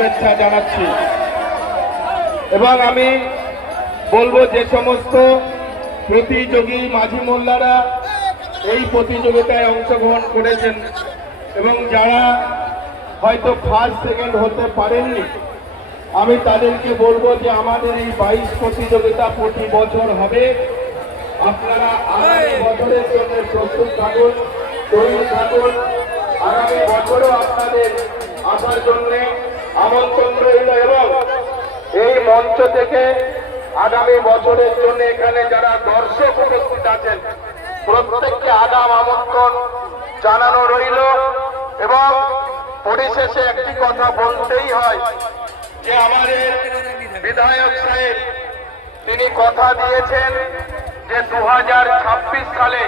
শুভেচ্ছা জানাচ্ছি। এবং আমি বলব যে সমস্ত প্রতিযোগী মাঝি মোল্লারা এই প্রতিযোগিতায় অংশগ্রহণ করেছেন এবং যারা হয়তো ফার্স্ট সেকেন্ড হতে পারেননি, আমি তাদেরকে বলব যে আমাদের এই বাইশ প্রতিযোগিতা প্রতি বছর হবে। আপনারা আগামী বছরের জন্য প্রস্তুত থাকুন, তৈরি থাকুন। আগামী বছরও আপনাদের আসার জন্য আমন্ত্রণ রইল এবং এই মঞ্চ থেকে আগামী বছরের জন্য এখানে যারা দর্শক উপস্থিত আছেন, প্রত্যেককে আগাম আমন্ত্রণ জানানো রইল এবং পরিশেষে একটি কথা বলতেই হয় যে আমাদের বিধায়ক সাহেব, তিনি কথা দিয়েছেন যে দু হাজার ছাব্বিশ সালে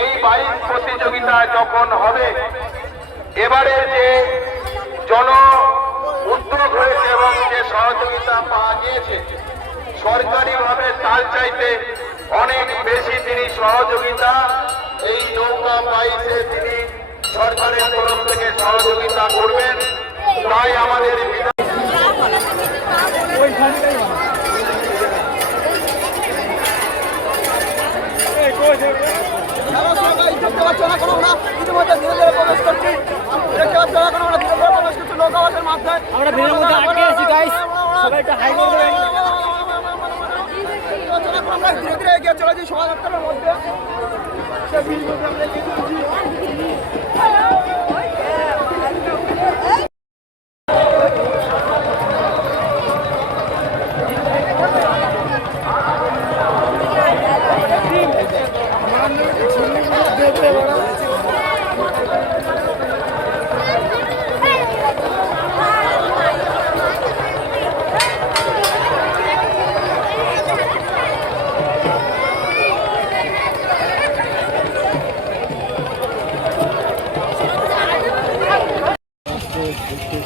এই বাইক প্রতিযোগিতা যখন হবে, এবারে যে জন সহযোগিতা পাওয়া গিয়েছে সরকারিভাবে তার চাইতে অনেক বেশি তিনি সহযোগিতা এই নৌকা বাইসে তিনি সরকারের তরফ থেকে সহযোগিতা করবেন তাই আমাদের দেখতে পাচ্ছ না কোনো আমরা ইতিমধ্যে ধীরে ধীরে প্রবেশ করছি দেখতে পাচ্ছ না কোনো আমরা ধীরে ধীরে প্রবেশ করছি নৌকাবাসের মাধ্যমে আমরা ভিড়ের মধ্যে আটকে আছি গাইস দেবেন আমরা ধীরে ধীরে এগিয়ে চলেছি শোভাযাত্রার মধ্যে সে ভিড় মধ্যে আমরা এগিয়ে চলেছি দেখতেছে একটু বড় একটা জাহাজ আসছে এই যে দেখেন জলটা দিয়ে যাচ্ছে